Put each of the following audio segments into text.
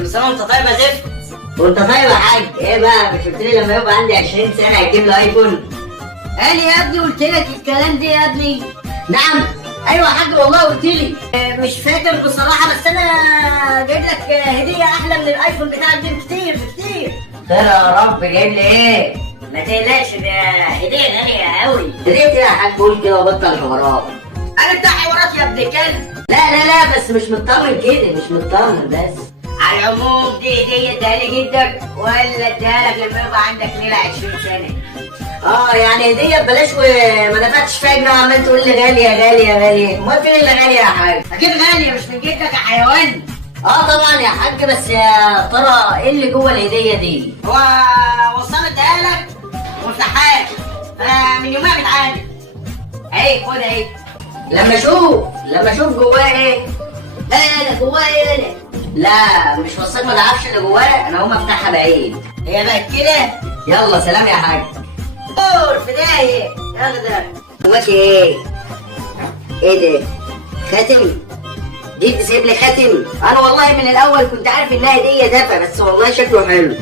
كل سنه وانت طيب يا زفت. وانت طيب يا حاج. ايه بقى مش قلت لي لما يبقى عندي 20 سنه هتجيب لي ايفون؟ قال يا ابني قلت لك الكلام ده يا ابني. نعم. ايوه يا حاج والله قلت لي. مش فاكر بصراحه، بس انا جايب لك هديه احلى من الايفون بتاعك ده بكتير بكتير. خير يا رب. جايب لي ايه؟ ما تقلقش، ده هديه غاليه قوي. هديه ايه يا حاج؟ قول كده وبطل حوارات. انا بتاع حوارات يا ابن الكلب. لا بس مش مطمن كده، مش مطمن بس. على العموم دي هديه اديها لي جدك ولا اديها لك لما يبقى عندك ليله 20 سنه؟ يعني هديه ببلاش وما دفعتش فيها جنيه وعمال تقول لي غاليه غاليه غاليه. امال فين اللي غاليه يا حاج؟ اكيد غاليه مش من جدك يا حيوان. طبعا يا حاج، بس يا ترى ايه اللي جوه الهديه دي؟ هو وصلتها لك وفتحها من يومين بتعاني. اهي خد اهي. لما اشوف جواه ايه؟ لا جواها ايه؟ لا مش وصلت، ما اعرفش اللي جواه، انا هقوم افتحها بعيد. هي بقت كده. يلا سلام يا حاج. دور في داهيه. اخدك. جواك ايه؟ ايه ده؟ خاتم؟ جيت سايب لي خاتم؟ انا والله من الاول كنت عارف انها هديه دافع، بس والله شكله حلو.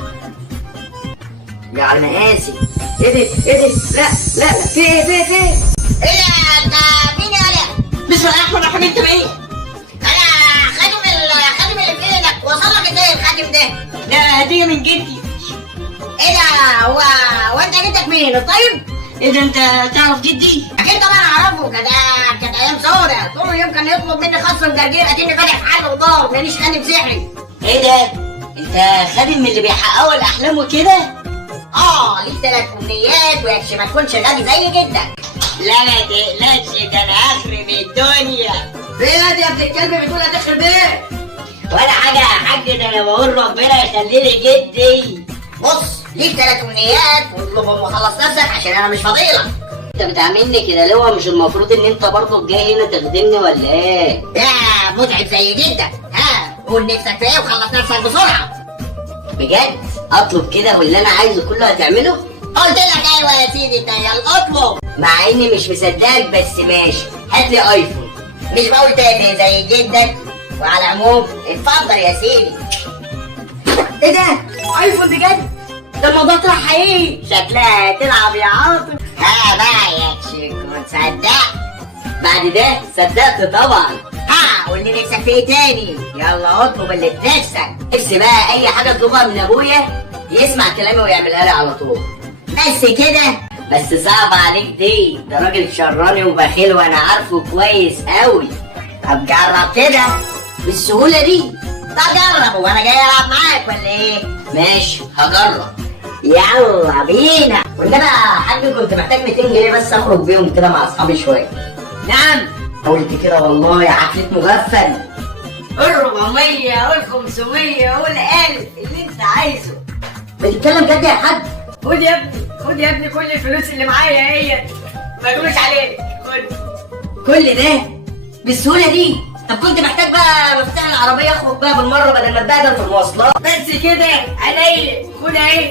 يا انا اسف. ايه ده؟ لا في ايه؟ ايه انت مين يا ولد؟ بسم الله الرحمن الرحيم. انت مين؟ انا خادم اللي في ايدك. وصل لك ازاي الخاتم ده؟ ده هديه من جدي. ايه ده؟ هو انت جدك مين؟ الطيب؟ ايه ده انت تعرف جدي؟ اكيد طبعا اعرفه. كانت ايام سودة. طول اليوم كان يطلب مني خصم جرجير اتني فاتح حل ودار. مانيش خادم سحري. ايه ده؟ انت خادم من اللي بيحققوا الاحلام وكده؟ ليك 3 امنيات ويكش ما تكونش غبي زي جدك. لا تقلقش، ده انا اخرب الدنيا. فين يا ابن الكلب بتقول هتخرب ايه؟ ولا حاجه يا حاج، ده انا بقول ربنا يخلي لي جدي. بص، ليك 3 امنيات واطلبهم وخلص نفسك عشان انا مش فاضيلك. انت بتعاملني كده ليه؟ هو مش المفروض ان انت برضه جاي هنا تخدمني ولا ايه؟ ده متعب زي جدك. قول نفسك في ايه وخلص نفسك بسرعه. بجد؟ اطلب كده واللي انا عايزه كله هتعمله؟ قلت لك ايوه يا سيدي. انت يلا اطلب. مع اني مش مصدقك بس ماشي، هات لي ايفون. مش بقول تاني زي جدك. وعلى العموم اتفضل يا سيدي. ايه ده؟ ايفون بجد؟ ده الموضوع طلع حقيقي. شكلها هتلعب يا عاطف. بقى يا كنت صدقت. بعد ده صدقت طبعا. قول لي نفسك في ايه تاني؟ يلا اطلب اللي بنفسك. نفسي بقى اي حاجه اطلبها من ابويا يسمع كلامي ويعملها لي على طول. بس كده؟ بس صعب عليك دي، ده راجل شراني وبخيل وانا عارفه كويس قوي. طب جرب كده بالسهوله دي. طب جرب. وانا جاي العب معاك ولا ايه؟ ماشي هجرب. يلا بينا. وانت بقى يا حاج كنت محتاج 200 جنيه بس اخرج بيهم كده مع اصحابي شويه. نعم. قلت كده والله يا عفريت مغفل. قول 400، قول 500، قول 1000 اللي انت عايزه. بتتكلم جد يا حاج؟ خد يا ابني كل الفلوس اللي معايا اهي. ما يقولوش عليك. خد كل ده بالسهوله دي؟ طب كنت محتاج بقى مفتاح العربيه اخرج بقى بالمره بدل ما اتبهدل في المواصلات. بس كده عليا. خد اهي.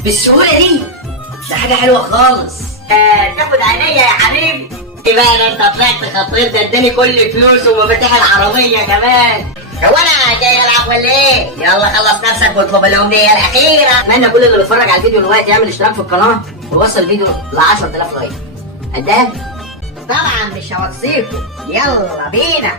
بالسهوله دي؟ ده حاجه حلوه خالص. تاخد عينيا يا حبيبي. ايه بقى ده؟ انت طلعت خطير، ده اداني كل الفلوس ومفاتيح العربيه كمان. هو انا جاي العب ولا ايه؟ يلا خلص نفسك واطلب الامنيه الاخيره. اتمنى كل اللي بيتفرج على الفيديو دلوقتي يعمل اشتراك في القناه ويوصل الفيديو ل 10000 لايك. قدها؟ طبعا مش هوصيكم. يلا بينا.